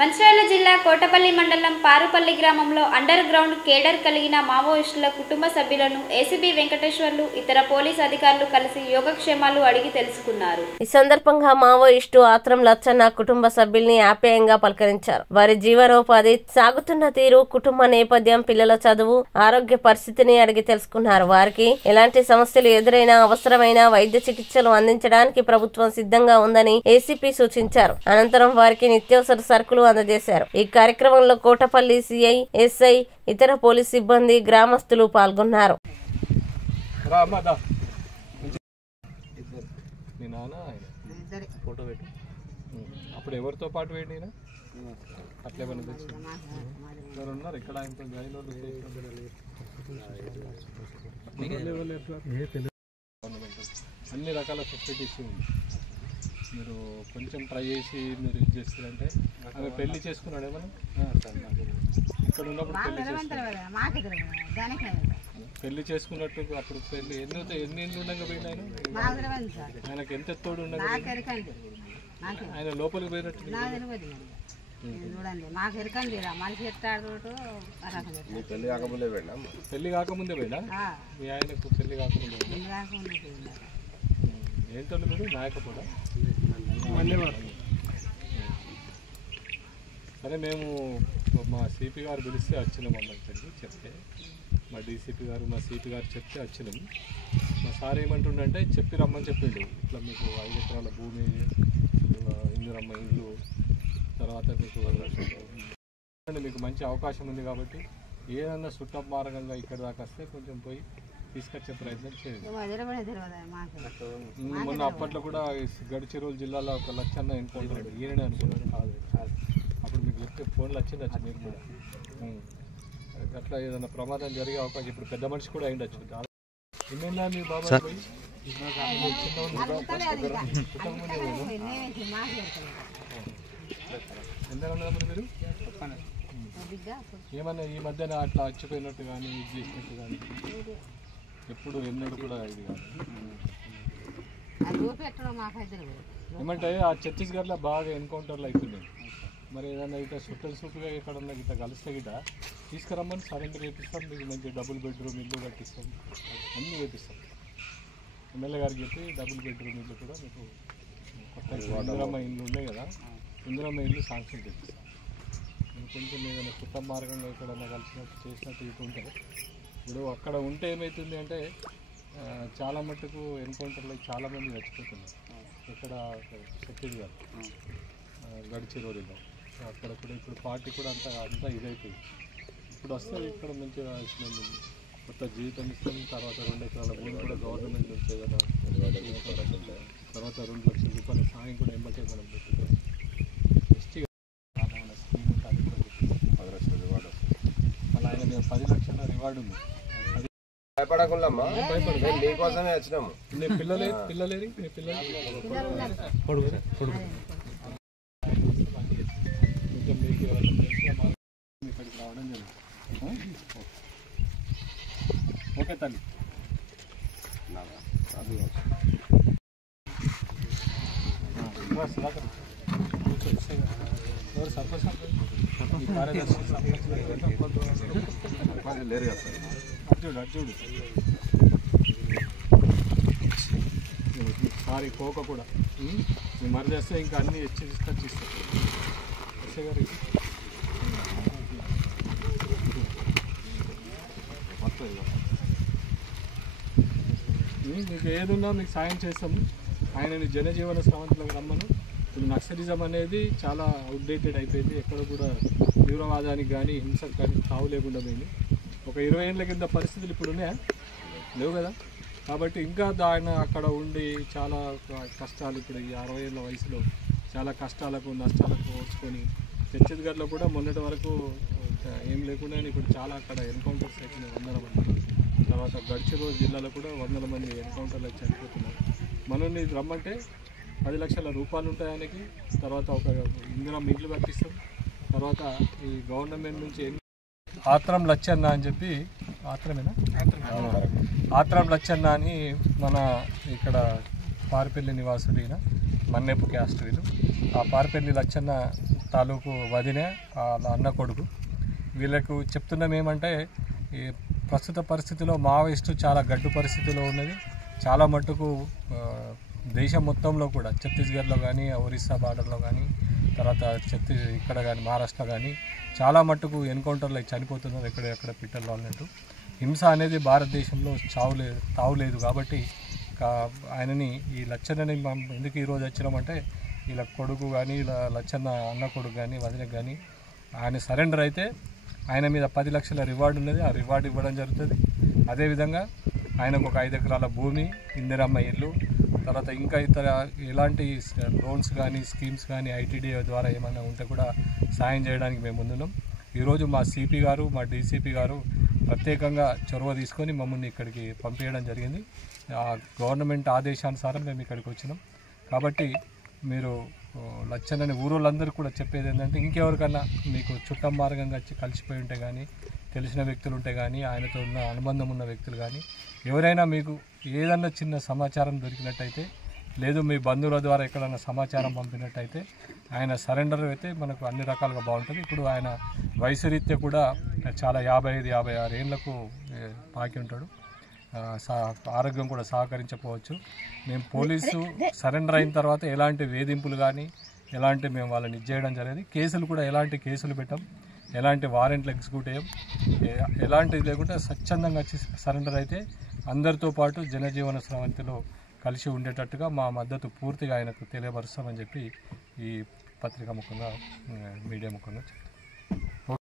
మంచిర్యాల జిల్లా కోటపల్లి మండలం పారుపల్లి గ్రామంలో అండర్ గ్రౌండ్ కేడర్ కలిగిన మావోయిస్టుల కుటుంబ సభ్యులను ఏసీబీ వెంకటేశ్వర్లు ఇతర పోలీసు అధికారులు కలిసి యోగక్షేమాలు అడిగి తెలుసుకున్నారు. ఈ సందర్భంగా మావోయిస్టు ఆత్రం లచ్చన్న కుటుంబ సభ్యుల్ని ఆప్యాయంగా పలకరించారు. వారి జీవనోపాధి, సాగుతున్న తీరు, కుటుంబ నేపథ్యం, పిల్లల చదువు, ఆరోగ్య పరిస్థితిని అడిగి తెలుసుకున్నారు. వారికి ఎలాంటి సమస్యలు ఎదురైనా అవసరమైన వైద్య చికిత్సలు అందించడానికి ప్రభుత్వం సిద్ధంగా ఉందని ఏసీపీ సూచించారు. అనంతరం వారికి నిత్యావసర సరుకులు అందజేశారు. ఈ కార్యక్రమంలో కోటపల్లి సిఐ, ఎస్ఐ, ఇతర పోలీస్ సిబ్బంది, గ్రామస్తులు పాల్గొన్నారు. అప్పుడు ఎవరితో పాటు వేయండి అట్లే ఉన్నారు ఇక్కడ అన్ని రకాల ఫెసిలిటీస్ ఉంది. మీరు కొంచెం ట్రై చేసి మీరు ఇది చేస్తారంటే ఆమె పెళ్లి చేసుకున్నాడు ఏమన్నా ఇక్కడ ఉన్నప్పుడు పెళ్లి చేసుకున్నట్టు అప్పుడు పెళ్లి ఎన్ని ఉండగా పోయిన ఆయనకు ఎంత తోడు ఉండగా ఆయన లోపలికి పోయినట్టు పెళ్లి కాకముందే పోయినా మీ ఆయనకు పెళ్లి కాకముందే ఏంటో మీరు నాయకపోవడం సరే మేము మా సిపి గారు పిలిస్తే వచ్చినాం అన్నట్టు చెప్తే మా డీసీపీ గారు మా సిపి గారు చెప్తే వచ్చినాం. మా సార్ ఏమంటుండంటే చెప్పి రమ్మని చెప్పిండు, ఇట్లా మీకు 5 ఎకరాల భూమి, ఇందిరమ్మ ఇల్లు, తర్వాత మీకు మంచి అవకాశం ఉంది కాబట్టి ఏదన్నా సుట్టప్ మార్గంగా ఇక్కడ దాకా వస్తే కొంచెం పోయి తీసుకొచ్చే ప్రయత్నం చేయండి. మొన్న అప్పట్లో కూడా గడిచిరోలు జిల్లాలో ఒక లచ్చన్న ఎన్కౌంటర్ ఈయననే అనుకున్నాను కాదు. అప్పుడు మీకు చెప్తే ఫోన్లు వచ్చింది మీకు కూడా అట్లా ఏదైనా ప్రమాదం జరిగే అవకాశం ఇప్పుడు పెద్ద మనిషి కూడా అయిండొచ్చు. ఎన్నెన్నా మీ బాబాయ్ పోయి ఎంత ఉన్నదమ్మా మీరు ఏమన్నా ఈ మధ్యన అట్లా వచ్చిపోయినట్టు కానీ ఇది చేసినట్టు కానీ ఎప్పుడు ఎన్నడూ కూడా ఇది కాదు. ఏమంటే ఆ ఛత్తీస్గఢ్లో బాగా ఎన్కౌంటర్లు అవుతున్నాయి. మరి ఏదన్నా ఇట్లా సుట్టలు సూపుగా ఎక్కడన్నా ఇట్లా కలిస్తే గిట్ట తీసుకురమ్మని సరెండర్ చేపిస్తాం, మీకు మంచి డబుల్ బెడ్రూమ్ ఇల్లు కట్టిస్తాం, అన్నీ చేపిస్తాం. ఎమ్మెల్యే గారికి చెప్పి డబుల్ బెడ్రూమ్ ఇల్లు కూడా మీకు కొత్త ఇందిరమ్మ ఇల్లు ఉన్నాయి కదా, ఇందిరమ్మ ఇల్లు శాంక్షన్ చేపిస్తాం. కొంచెం ఏదైనా కొత్త మార్గంగా ఎక్కడన్నా కలిసినట్టు చేసినట్టు ఇటు ఉంటుంది. ఇప్పుడు అక్కడ ఉంటే ఏమవుతుంది అంటే చాలా మట్టుకు ఎన్కౌంటర్లో చాలామంది చచ్చిపోతున్నారు. ఇక్కడ ఛత్తీస్గఢ్ గడిచిరోలిలో అక్కడ కూడా ఇప్పుడు పార్టీ కూడా అంతా ఇదైపోయింది. ఇప్పుడు వస్తే ఇక్కడ మంచిగా కొత్త జీవితం ఇస్తాం. తర్వాత 2 ఎకరాల భూమి కూడా గవర్నమెంట్ నుంచి ఏదైనా తర్వాత 2 లక్షల రూపాయల సాయం కూడా ఎంబటే మనం పెట్టుకోవాలి. స్కీమ్ ఉంటుంది, 10 లక్షల రివార్డు వస్తుంది. మళ్ళీ ఆయన 10 లక్షల రివార్డు ఉంది. భయపడకుండా మీకోసమే వచ్చినాము. పిల్లలేరి మీ పిల్లలు మీకు ఇక్కడికి రావడం జరిగింది. ఓకే తల్లి సర్పంచ్ లేరు కదా సార్, అర్జుడు సారీ కోక కూడా మరి చేస్తే ఇంకా అన్నీ తీసుకొచ్చి ఇస్తారు. ఎస్ఐ గారు మీకు ఏదున్నా మీకు సాయం చేస్తాము. ఆయనని జనజీవన స్రవంతిలోకి రమ్మను. ఇప్పుడు నక్సలిజం అనేది చాలా అవుట్డేటెడ్ అయిపోయింది. ఎక్కడ కూడా తీవ్రవాదానికి కానీ హింసకు కానీ తావు లేకుండా పోయింది. ఒక 20 ఏళ్ళ కింద పరిస్థితులు ఇప్పుడు ఉన్నాయా? లేవు కదా. కాబట్టి ఇంకా ఆయన అక్కడ ఉండి చాలా కష్టాలు, ఇప్పుడు ఈ 60 ఏళ్ళ వయసులో చాలా కష్టాలకు నష్టాలకు ఓర్చుకొని ఛత్తీస్గఢ్లో కూడా మొన్నటి వరకు ఏం లేకుండా ఇప్పుడు చాలా అక్కడ ఎన్కౌంటర్స్ అవుతున్నాయి, 100 మంది. తర్వాత గడిచిరోలు జిల్లాలో కూడా 100 మంది ఎన్కౌంటర్లు చనిపోతున్నారు. మనల్ని రమ్మంటే 10 లక్షల రూపాయలు ఉంటాయి ఆయనకి. తర్వాత ఒక ఇందిరమ్మ ఇల్లు కట్టిస్తాం. తర్వాత ఈ గవర్నమెంట్ నుంచి ఆత్రం లచ్చన్న అని చెప్పి, ఆత్రం లచ్చన్న అని మన ఇక్కడ పారిపల్లి నివాసుడైన మన్నేపు క్యాస్ట్ వీళ్ళు. ఆ పారుపల్లి లచ్చన్న తాలూకు వదినే వాళ్ళ అన్న కొడుకు. వీళ్ళకు చెప్తున్నాం ఏమంటే, ఈ ప్రస్తుత పరిస్థితిలో మావోయిస్టు చాలా గడ్డు పరిస్థితిలో ఉన్నది. చాలా మట్టుకు దేశం మొత్తంలో కూడా ఛత్తీస్గఢ్లో కానీ, ఒరిస్సా బార్డర్లో కానీ, తర్వాత ఇక్కడ కానీ మహారాష్ట్ర కానీ చాలా మట్టుకు ఎన్కౌంటర్లో చనిపోతున్నారు ఎక్కడ పిట్టల్లో అన్నట్టు. హింస అనేది భారతదేశంలో తావులేదు. కాబట్టి ఆయనని ఈ లచ్చన్నని ఎందుకు ఈరోజు వచ్చినామంటే, వీళ్ళ కొడుకు కానీ ఇలా లచ్చన్న అన్న కొడుకు కానీ వదినకు కానీ ఆయన సరెండర్ అయితే ఆయన మీద 10 లక్షల రివార్డు ఉన్నది. ఆ రివార్డు ఇవ్వడం జరుగుతుంది. అదేవిధంగా ఆయనకు ఒక 5 ఎకరాల భూమి, ఇందిరమ్మ ఇల్లు, తర్వాత ఇంకా ఇతర ఎలాంటి లోన్స్ కానీ స్కీమ్స్ కానీ ఐటీడీఏ ద్వారా ఏమైనా ఉంటే కూడా సాయం చేయడానికి మేము ముందున్నాం. ఈరోజు మా సిపి గారు, మా డీసీపీ గారు ప్రత్యేకంగా చొరవ తీసుకొని మమ్మల్ని ఇక్కడికి పంపించడం జరిగింది. ఆ గవర్నమెంట్ ఆదేశానుసారం మేము ఇక్కడికి వచ్చినాం. కాబట్టి మీరు లచ్చన్నని ఊరోళ్ళందరూ కూడా చెప్పేది ఏంటంటే, ఇంకెవరికన్నా మీకు చుట్టం మార్గంగా కలిసిపోయి ఉంటే కానీ, తెలిసిన వ్యక్తులు ఉంటే కానీ, ఆయనతో ఉన్న అనుబంధం ఉన్న వ్యక్తులు కానీ, ఎవరైనా మీకు ఏదన్నా చిన్న సమాచారం దొరికినట్టయితే, లేదు మీ బంధువుల ద్వారా ఎక్కడన్నా సమాచారం పంపినట్టయితే ఆయన సరెండర్ అయితే మనకు అన్ని రకాలుగా బాగుంటుంది. ఇప్పుడు ఆయన వయసు రీత్యా కూడా చాలా 55-56 ఏళ్లకు పాకి ఉంటాడు. ఆరోగ్యం కూడా సహకరించకపోవచ్చు. మేము పోలీసు సరెండర్ అయిన తర్వాత ఎలాంటి వేధింపులు కానీ మేము వాళ్ళని ఇచ్చేయడం జరిగింది. కేసులు కూడా ఎలాంటి కేసులు పెట్టాం, ఎలాంటి వారెంట్లు ఎగ్జిక్యూట్ అయ్యాం, ఎలాంటిది లేకుండా స్వచ్ఛందంగా వచ్చి సరెండర్ అయితే అందరితో పాటు జనజీవన స్రవంతిలో కలిసి ఉండేటట్టుగా మా మద్దతు పూర్తిగా ఆయనకు తెలియపరుస్తామని చెప్పి ఈ పత్రికా ముఖంగా మీడియా ముఖంగా